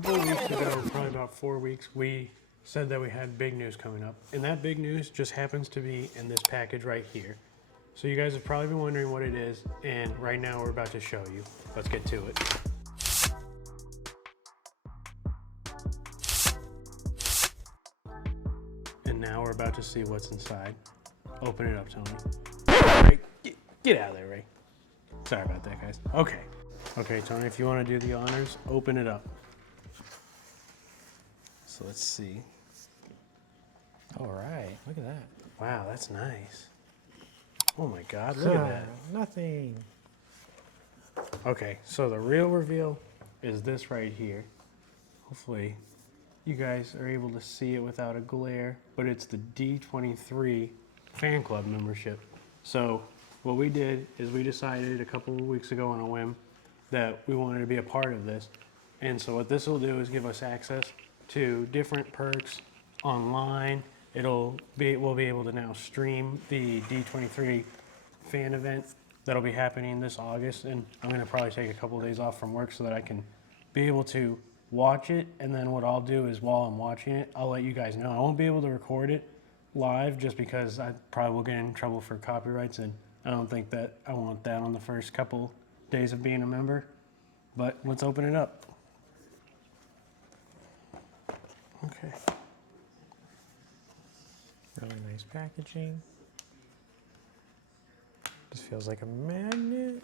A couple of weeks ago, probably about 4 weeks, we said that we had big news coming up. And that big news just happens to be in this package right here. So you guys have probably been wondering what it is, and right now we're about to show you. Let's get to it. And now we're about to see what's inside. Open it up, Tony. Ray, get out of there, Ray. Sorry about that, guys. Okay. Okay, Tony, if you want to do the honors, open it up. So let's see. All right, look at that. Wow, that's nice. Oh my God, look at that. Nothing. Okay, so the real reveal is this right here. Hopefully you guys are able to see it without a glare, but it's the D23 fan club membership. So what we did is we decided a couple of weeks ago on a whim that we wanted to be a part of this. And so what this will do is give us access to different perks online. We'll be able to now stream the D23 fan event that'll be happening this August, and I'm gonna probably take a couple of days off from work so that I can be able to watch it. And then what I'll do is while I'm watching it, I'll let you guys know. I won't be able to record it live just because I probably will get in trouble for copyrights, and I don't think that I want that on the first couple days of being a member. But let's open it up. Okay. Really nice packaging. This feels like a magnet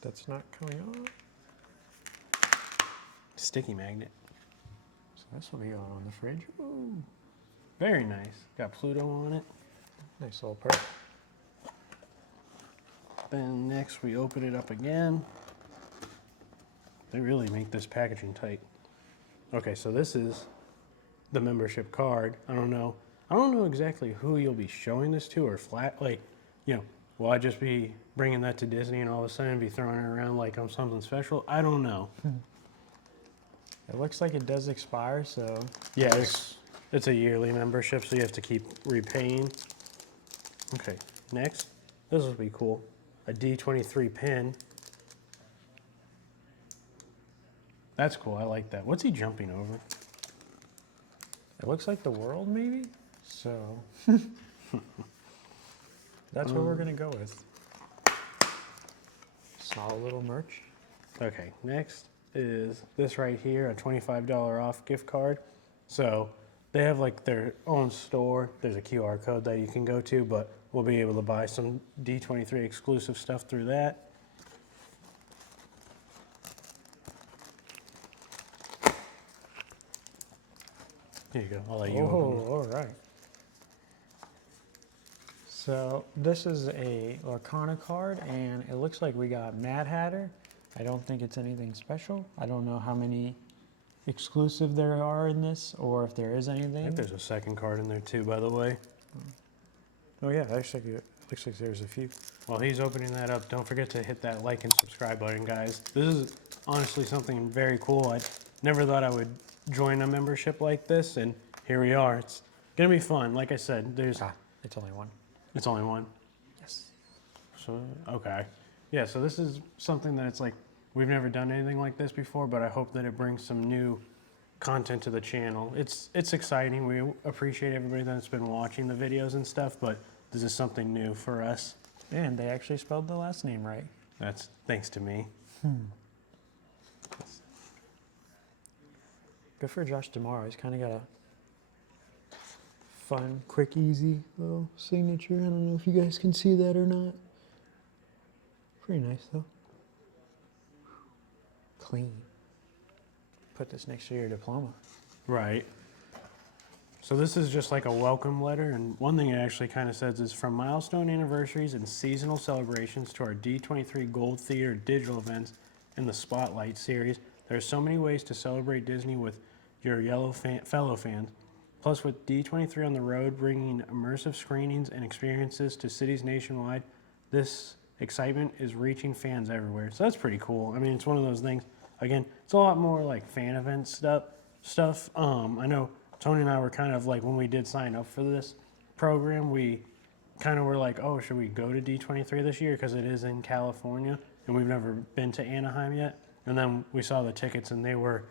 that's not coming off. Sticky magnet. So this will be on the fridge. Ooh, very nice. Got Pluto on it. Nice little perk. Then next we open it up again. They really make this packaging tight. Okay, so this is the membership card. I don't know exactly who you'll be showing this to, or will I just be bringing that to Disney and all of a sudden be throwing it around like I'm something special? I don't know. It looks like it does expire, so. Yeah, it's a yearly membership, so you have to keep repaying. Okay, next, this will be cool. A D23 pin. That's cool, I like that. What's he jumping over? It looks like the world, maybe? So, that's what we're gonna go with. Solid little merch. Okay, next is this right here, a $25 off gift card. So they have like their own store. There's a QR code that you can go to, but we'll be able to buy some D23 exclusive stuff through that. Here you go, I'll let you open it. All right. So this is a Lorcana card, and it looks like we got Mad Hatter. I don't think it's anything special. I don't know how many exclusive there are in this, or if there is anything. I think there's a second card in there too, by the way. Oh yeah, actually, it looks like there's a few. While he's opening that up, don't forget to hit that like and subscribe button, guys. This is honestly something very cool. I never thought I would join a membership like this, and here we are. It's gonna be fun. Like I said, It's only one. It's only one. Yes. So, okay. Yeah, so this is something that it's like, we've never done anything like this before, but I hope that it brings some new content to the channel. It's exciting. We appreciate everybody that's been watching the videos and stuff, but this is something new for us. And they actually spelled the last name right. That's thanks to me. Good for Josh tomorrow. He's kind of got a fun, quick, easy little signature. I don't know if you guys can see that or not. Pretty nice though. Clean. Put this next to your diploma. Right. So this is just like a welcome letter, and one thing it actually kind of says is, from milestone anniversaries and seasonal celebrations to our D23 Gold Theater digital events and the Spotlight series, there are so many ways to celebrate Disney with your fellow fans. Plus, with D23 on the road, bringing immersive screenings and experiences to cities nationwide, this excitement is reaching fans everywhere. So that's pretty cool. I mean, it's one of those things, again, it's a lot more like fan event stuff. I know Tony and I were kind of like, when we did sign up for this program, we kind of were like, oh, should we go to D23 this year? Because it is in California, and we've never been to Anaheim yet. And then we saw the tickets, and they were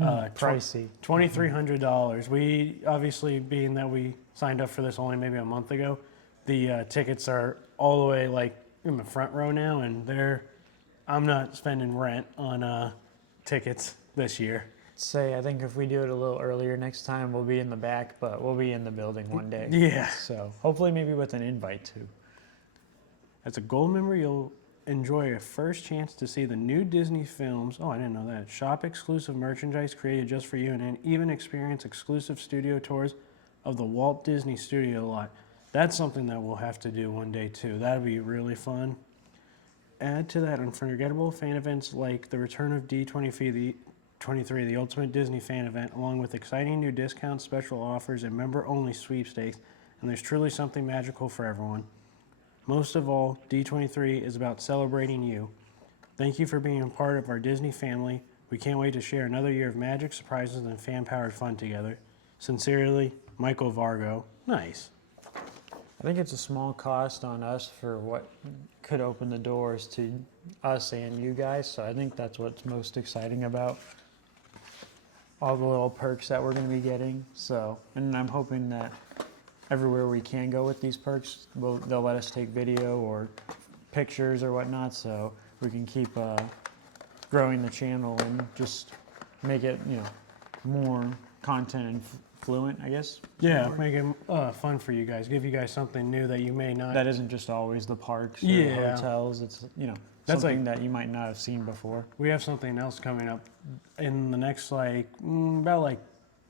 Pricey. $2,300. We obviously, being that we signed up for this only maybe a month ago, the tickets are all the way like in the front row now, and I'm not spending rent on tickets this year. Say, I think if we do it a little earlier next time, we'll be in the back, but we'll be in the building one day. Yeah. So hopefully maybe with an invite too. As a gold member, you'll enjoy a first chance to see the new Disney films. Oh, I didn't know that. Shop exclusive merchandise created just for you, and then even experience exclusive studio tours of the Walt Disney Studio lot. That's something that we'll have to do one day too. That'd be really fun. Add to that unforgettable fan events like the return of D23, the Ultimate Disney Fan Event, along with exciting new discounts, special offers, and member-only sweepstakes. And there's truly something magical for everyone. Most of all, D23 is about celebrating you. Thank you for being a part of our Disney family. We can't wait to share another year of magic, surprises, and fan-powered fun together. Sincerely, Michael Vargo. Nice. I think it's a small cost on us for what could open the doors to us and you guys. So I think that's what's most exciting about all the little perks that we're going to be getting. So, and I'm hoping that everywhere we can go with these perks, they'll let us take video or pictures or whatnot, so we can keep growing the channel and just make it, more content and fluent, I guess. Yeah, make it fun for you guys. Give you guys something new that you may not. That isn't just always the parks or Yeah. hotels. It's That's something that you might not have seen before. We have something else coming up in the next about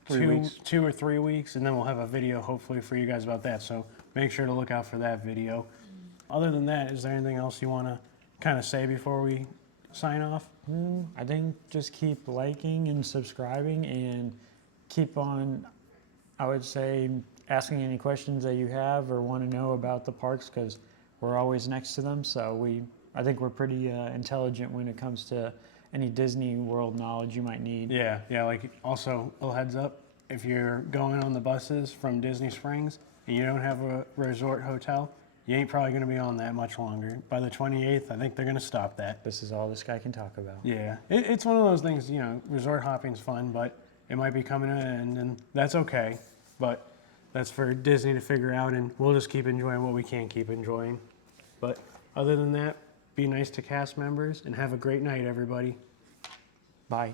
2 or 3 weeks, and then we'll have a video hopefully for you guys about that. So make sure to look out for that video. Other than that, is there anything else you want to kind of say before we sign off? I think just keep liking and subscribing and keep on, I would say, asking any questions that you have or want to know about the parks, because we're always next to them. So I think we're pretty intelligent when it comes to any Disney World knowledge you might need. Yeah, like also a little heads up, if you're going on the buses from Disney Springs and you don't have a resort hotel, you ain't probably going to be on that much longer. By the 28th, I think they're going to stop that. This is all this guy can talk about. Yeah, it's one of those things, resort hopping's fun, but it might be coming to an end, and that's okay. But that's for Disney to figure out, and we'll just keep enjoying what we can keep enjoying. But other than that, be nice to cast members, and have a great night, everybody. Bye.